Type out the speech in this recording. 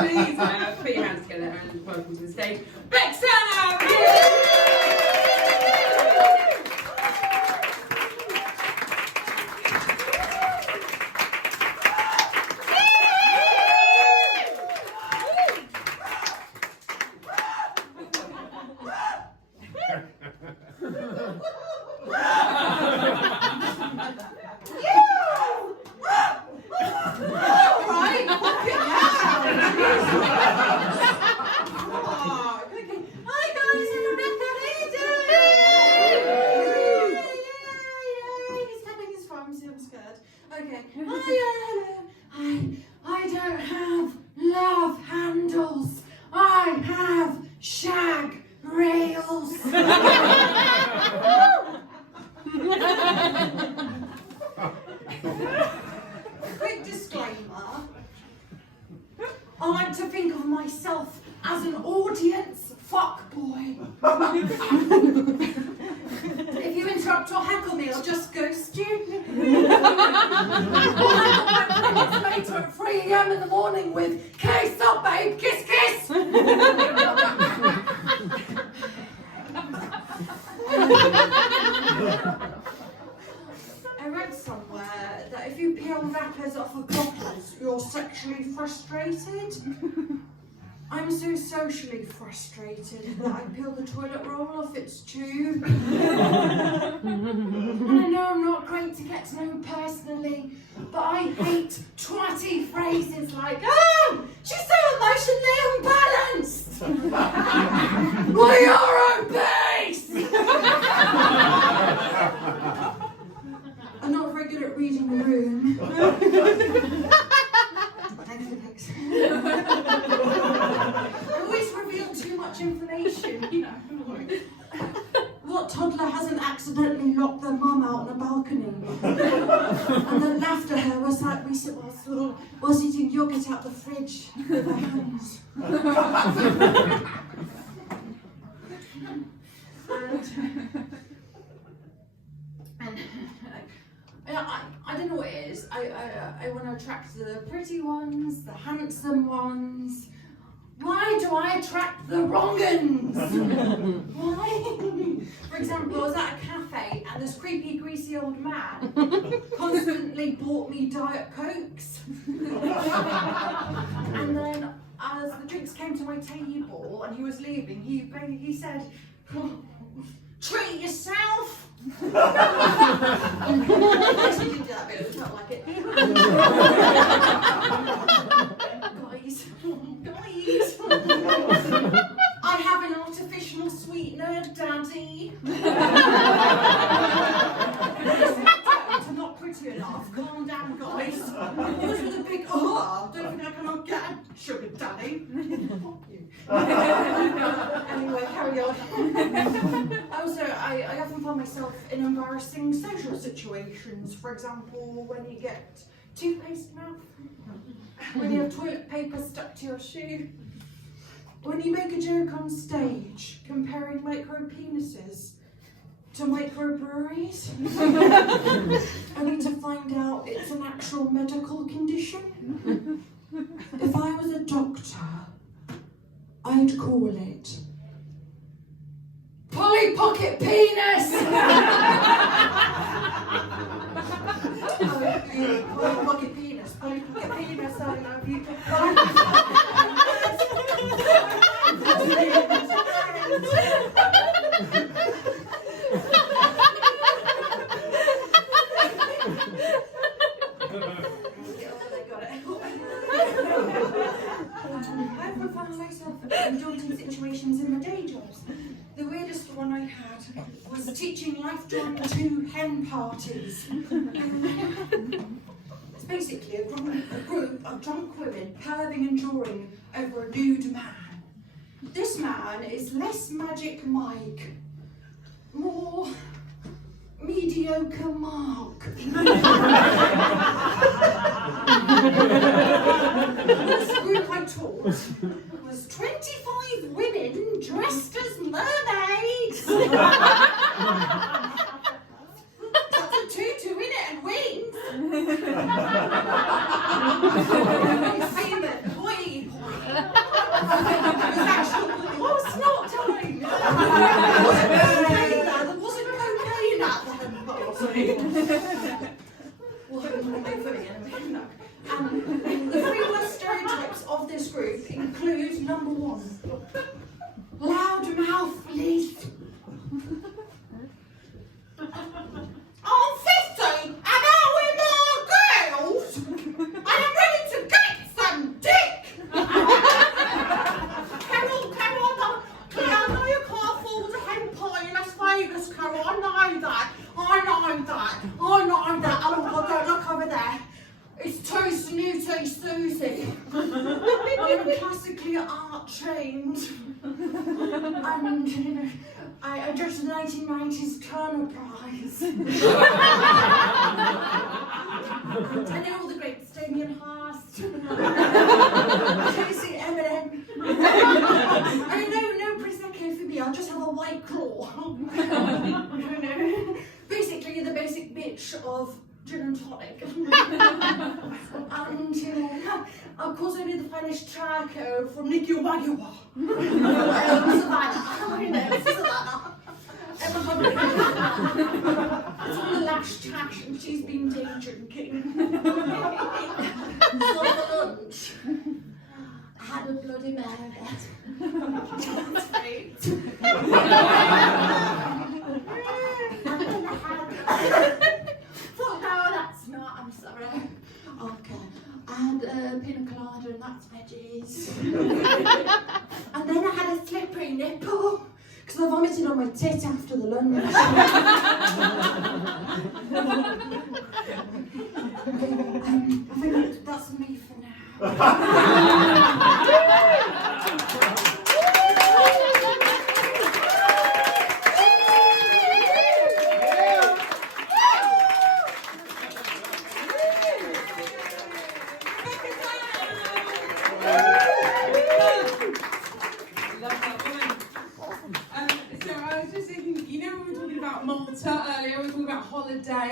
Please put your hands together and welcome to the stage, Bex Turner! I don't have love handles. I have shag rails. Quick disclaimer. I like to think of myself as an audience fuckboy. If you interrupt or heckle me, I'll just ghost you. Later at 3 AM in the morning with "Kiss up, babe, kiss, kiss." I read somewhere that if you peel wrappers off of bottles, you're sexually frustrated. I'm so socially frustrated that I peel the toilet roll off its tube. And I know I'm not great to get to know personally, but I hate twatty phrases like, "Oh, she's so emotionally unbalanced." We are obese! I'm not very good at reading the room. Thanks. I always reveal too much information, you know. What toddler hasn't accidentally locked their mum out on a balcony and then laughed at her whilst eating yogurt out the fridge with her hands? I don't know what it is. I want to attract the pretty ones, the handsome ones. Why do I attract the wrong uns? Why? For example, I was at a cafe and this creepy, greasy old man constantly bought me Diet Cokes. And then as the drinks came to my table and he was leaving, he said, "Treat yourself." Actually didn't do that bit, it felt like it. Guys. I have an artificial sweetener, Daddy. I'm not pretty enough. Calm down, guys. What's with a big don't think I can get a sugar daddy. Fuck you. Anyway, carry on. Also, I often find myself in embarrassing social situations. For example, when you get toothpaste mouth, when you have toilet paper stuck to your shoe, when you make a joke on stage comparing micro penises to microbreweries, only to find out it's an actual medical condition. If I was a doctor, I'd call it Polly Pocket Penis! Polly Pocket Penis, Polly Pocket Penis, I love you. I often found myself in daunting situations in my day jobs. The weirdest one I had was teaching life drawing to hen parties. It's basically a group of drunk women perving and drawing over a nude man. This man is less Magic Mike, more mediocre Mark. This group I taught was 25 women dressed as mermaids. That's a tutu in it and wings. was not telling. There wasn't cocaine at the hen party. Well, it wouldn't be funny anyway, no. The three worst stereotypes of this group include number 1, loudmouth police. I'm 50 and I'm with my girls and I'm ready to get some dick. Carol, I know you can't afford a hen pie in Las Vegas, Carol. I know that. Oh, don't look over there. It's too snooty, Susie. I'm classically art trained. And, you know, I judged the 1990s Turner Prize. I know all the greats, Damien Hirst. Casey Eminem. I mean, no Prosecco for me, I'll just have a White Claw. Basically, the basic bitch of gin and tonic. And, you know, of course, I did the Finnish Charco from Nicky Wagiwa. Savannah. Everybody. It's on the lash tash and she's been day drinking. So for lunch, I had a Bloody Mary. That's great. No, that's not, I'm sorry. Okay, I had a pina colada and that's veggies. And then I had a slippery nipple, because I vomited on my tit after the lunch. I think that's me for now. So I was just thinking, you know when we were talking about Malta earlier, we were talking about holiday.